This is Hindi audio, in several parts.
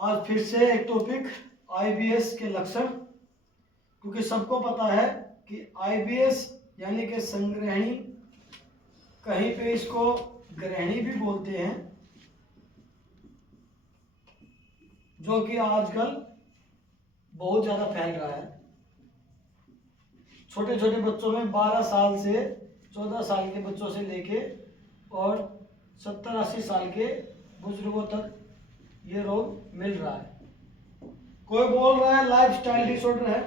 आज फिर से एक टॉपिक आईबीएस के लक्षण। क्योंकि सबको पता है कि आईबीएस यानी कि संग्रहणी, कहीं पे इसको ग्रहणी भी बोलते हैं, जो कि आजकल बहुत ज़्यादा फैल रहा है। छोटे छोटे बच्चों में 12 साल से 14 साल के बच्चों से लेके और 70-80 साल के बुजुर्गों तक ये रोग मिल रहा है। कोई बोल रहा है लाइफस्टाइल डिसऑर्डर है,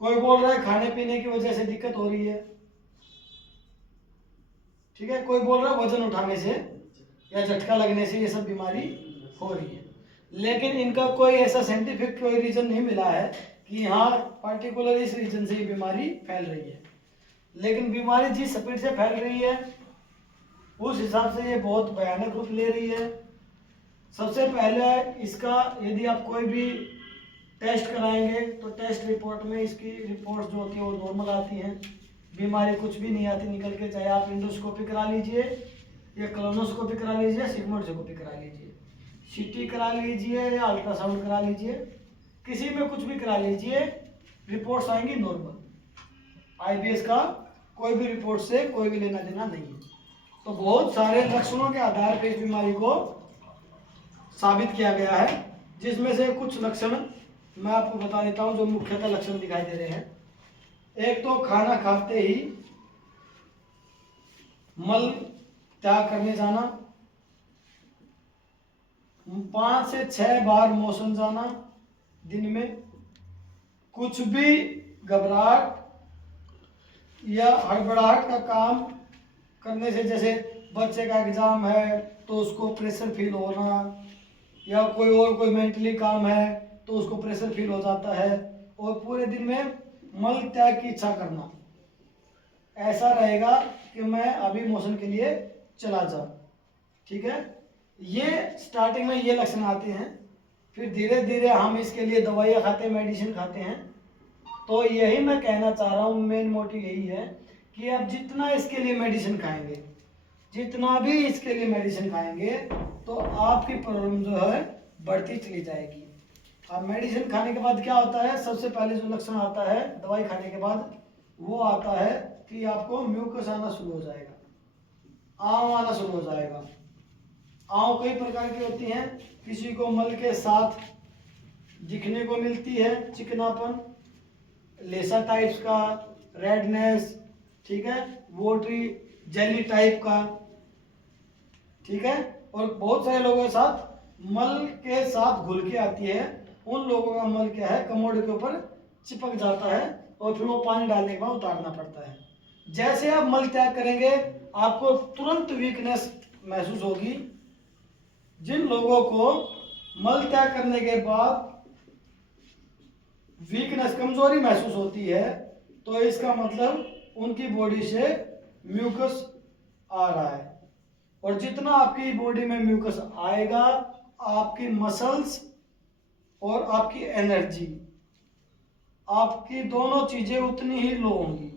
कोई बोल रहा है खाने पीने की वजह से दिक्कत हो रही है, ठीक है, कोई बोल रहा है वजन उठाने से या झटका लगने से ये सब बीमारी हो रही है। लेकिन इनका कोई ऐसा साइंटिफिक कोई रीजन नहीं मिला है कि हाँ पार्टिकुलर इस रीजन से ये बीमारी फैल रही है। लेकिन बीमारी जिस स्पीड से फैल रही है उस हिसाब से ये बहुत भयानक रूप ले रही है। सबसे पहले इसका यदि आप कोई भी टेस्ट कराएंगे तो टेस्ट रिपोर्ट में इसकी रिपोर्ट जो होती है वो नॉर्मल आती हैं, बीमारी कुछ भी नहीं आती निकल के। चाहे आप इंडोस्कोपी करा लीजिए या कोलोनोस्कोपी करा लीजिए, सिग्मोइडोस्कोपी करा लीजिए, सीटी करा लीजिए या अल्ट्रासाउंड करा लीजिए, किसी में कुछ भी करा लीजिए, रिपोर्ट्स आएंगी नॉर्मल। आईबीएस का कोई भी रिपोर्ट से कोई भी लेना देना नहीं है। तो बहुत सारे लक्षणों के आधार पर इस बीमारी को साबित किया गया है, जिसमें से कुछ लक्षण मैं आपको बता देता हूं जो मुख्यतः लक्षण दिखाई दे रहे हैं। एक तो खाना खाते ही मल त्याग करने जाना, 5 से 6 बार मोशन जाना दिन में, कुछ भी घबराहट या हड़बड़ाहट का काम करने से, जैसे बच्चे का एग्जाम है तो उसको प्रेशर फील होना, या कोई मेंटली काम है तो उसको प्रेशर फील हो जाता है, और पूरे दिन में मल त्याग की इच्छा करना, ऐसा रहेगा कि मैं अभी मोशन के लिए चला जाऊं। ठीक है, ये स्टार्टिंग में ये लक्षण आते हैं। फिर धीरे धीरे हम इसके लिए दवाइयाँ खाते हैं, मेडिसिन खाते हैं। तो यही मैं कहना चाह रहा हूँ, मेन मोटिव यही है कि आप जितना इसके लिए मेडिसिन खाएंगे, जितना भी इसके लिए मेडिसिन खाएंगे, तो आपकी प्रॉब्लम जो है बढ़ती चली जाएगी। अब मेडिसिन खाने के बाद क्या होता है, सबसे पहले जो लक्षण आता है दवाई खाने के बाद वो आता है कि आपको म्यूकस आना शुरू हो जाएगा, आंव आना शुरू हो जाएगा। आंव कई प्रकार की होती हैं, किसी को मल के साथ दिखने को मिलती है, चिकनापन, लेसा टाइप्स का, रेडनेस, ठीक है, वोटरी जेली टाइप का, ठीक है। और बहुत सारे लोगों के साथ मल के साथ घुल के आती है, उन लोगों का मल क्या है कमोड के ऊपर चिपक जाता है और फिर वो पानी डालने के बाद उतारना पड़ता है। जैसे आप मल त्याग करेंगे आपको तुरंत वीकनेस महसूस होगी। जिन लोगों को मल त्याग करने के बाद वीकनेस, कमजोरी महसूस होती है, तो इसका मतलब उनकी बॉडी से म्यूकस आ रहा है। और जितना आपकी बॉडी में म्यूकस आएगा, आपकी मसल्स और आपकी एनर्जी, आपकी दोनों चीजें उतनी ही लो होंगी।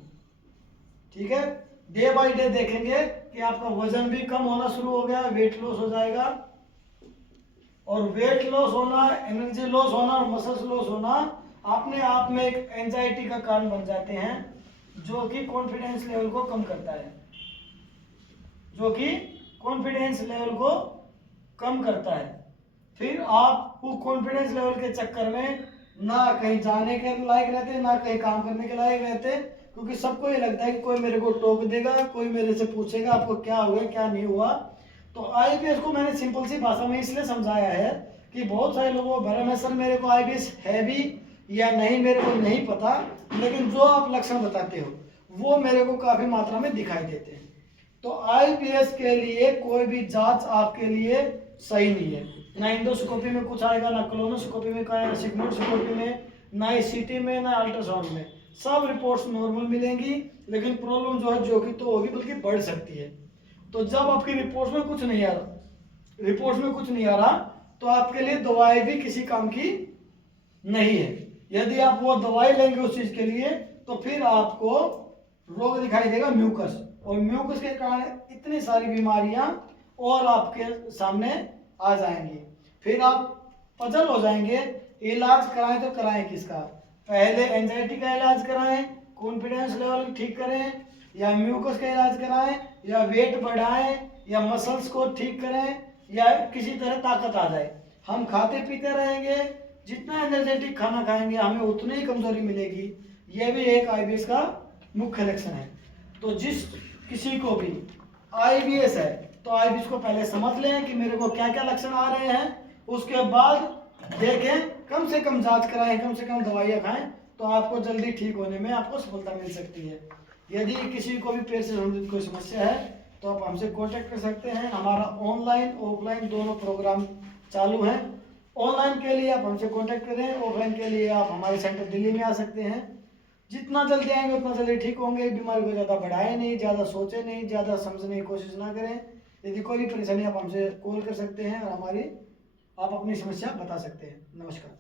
ठीक है, डे बाय डे देखेंगे कि आपका वजन भी कम होना शुरू हो गया, वेट लॉस हो जाएगा। और वेट लॉस होना, एनर्जी लॉस होना और मसल्स लॉस होना अपने आप में एक एंजाइटी का कारण बन जाते हैं, जो कि कॉन्फिडेंस लेवल को कम करता है, जो कि कॉन्फिडेंस लेवल को कम करता है। फिर आप वो कॉन्फिडेंस लेवल के चक्कर में ना कहीं जाने के लायक रहते, ना कहीं काम करने के लायक रहते, क्योंकि सबको ये लगता है कि कोई मेरे को टोक देगा, कोई मेरे से पूछेगा आपको क्या हुआ क्या नहीं हुआ। तो आईबीएस को मैंने सिंपल सी भाषा में इसलिए समझाया है कि बहुत सारे लोगों को भ्रम है, सर मेरे को आईबीएस है भी या नहीं मेरे को नहीं पता, लेकिन जो आप लक्षण बताते हो वो मेरे को काफी मात्रा में दिखाई देते हैं। तो आईबीएस के लिए कोई भी जांच आपके लिए सही नहीं है। ना इंडोस्कोपी में कुछ आएगा, ना कोलोनोस्कोपी में आएगा, ना सिग्मोइडोस्कोपी में, ना ही सीटी में, ना अल्ट्रासाउंड में। सब रिपोर्ट्स नॉर्मल मिलेंगी, लेकिन प्रॉब्लम जो है जो कि तो होगी बल्कि बढ़ सकती है। तो जब आपकी रिपोर्ट्स में कुछ नहीं आ रहा, तो आपके लिए दवाई भी किसी काम की नहीं है। यदि आप वो दवाई लेंगे उस चीज के लिए, तो फिर आपको रोग दिखाई देगा म्यूकस, और म्यूकस के कारण इतनी सारी बीमारियां और आपके सामने आ जाएंगी। फिर आप पजल हो जाएंगे, इलाज कराएं तो कराएं किसका। पहले एंजाइटी का इलाज कराएं, कॉन्फिडेंस लेवल ठीक करें, या म्यूकस का इलाज कराएं, या वेट बढ़ाएं, या मसल्स को ठीक करें, या किसी तरह ताकत आ जाए। हम खाते पीते रहेंगे, जितना एनर्जेटिक खाना खाएंगे हमें उतनी ही कमजोरी मिलेगी। यह भी एक आईबीएस का मुख्य लक्षण है। तो जिस किसी को भी आईबीएस है तो आईबीएस को पहले समझ लें कि मेरे को क्या क्या लक्षण आ रहे हैं, उसके बाद देखें, कम से कम जांच कराएं, कम से कम दवाइयाँ खाएं, तो आपको जल्दी ठीक होने में आपको सफलता मिल सकती है। यदि किसी को भी पेट से संबंधित कोई समस्या है तो आप हमसे कांटेक्ट कर सकते हैं। हमारा ऑनलाइन ऑफलाइन दोनों प्रोग्राम चालू हैं। ऑनलाइन के लिए आप हमसे कांटेक्ट करें, ऑफलाइन के लिए आप हमारे सेंटर दिल्ली में आ सकते हैं। जितना जल्दी आएंगे उतना जल्दी ठीक होंगे। बीमारी को ज़्यादा बढ़ाएं नहीं, ज़्यादा सोचें नहीं, ज़्यादा समझने की कोशिश ना करें। यदि कोई भी परेशानी आप हमसे कॉल कर सकते हैं और आप अपनी समस्या बता सकते हैं। नमस्कार।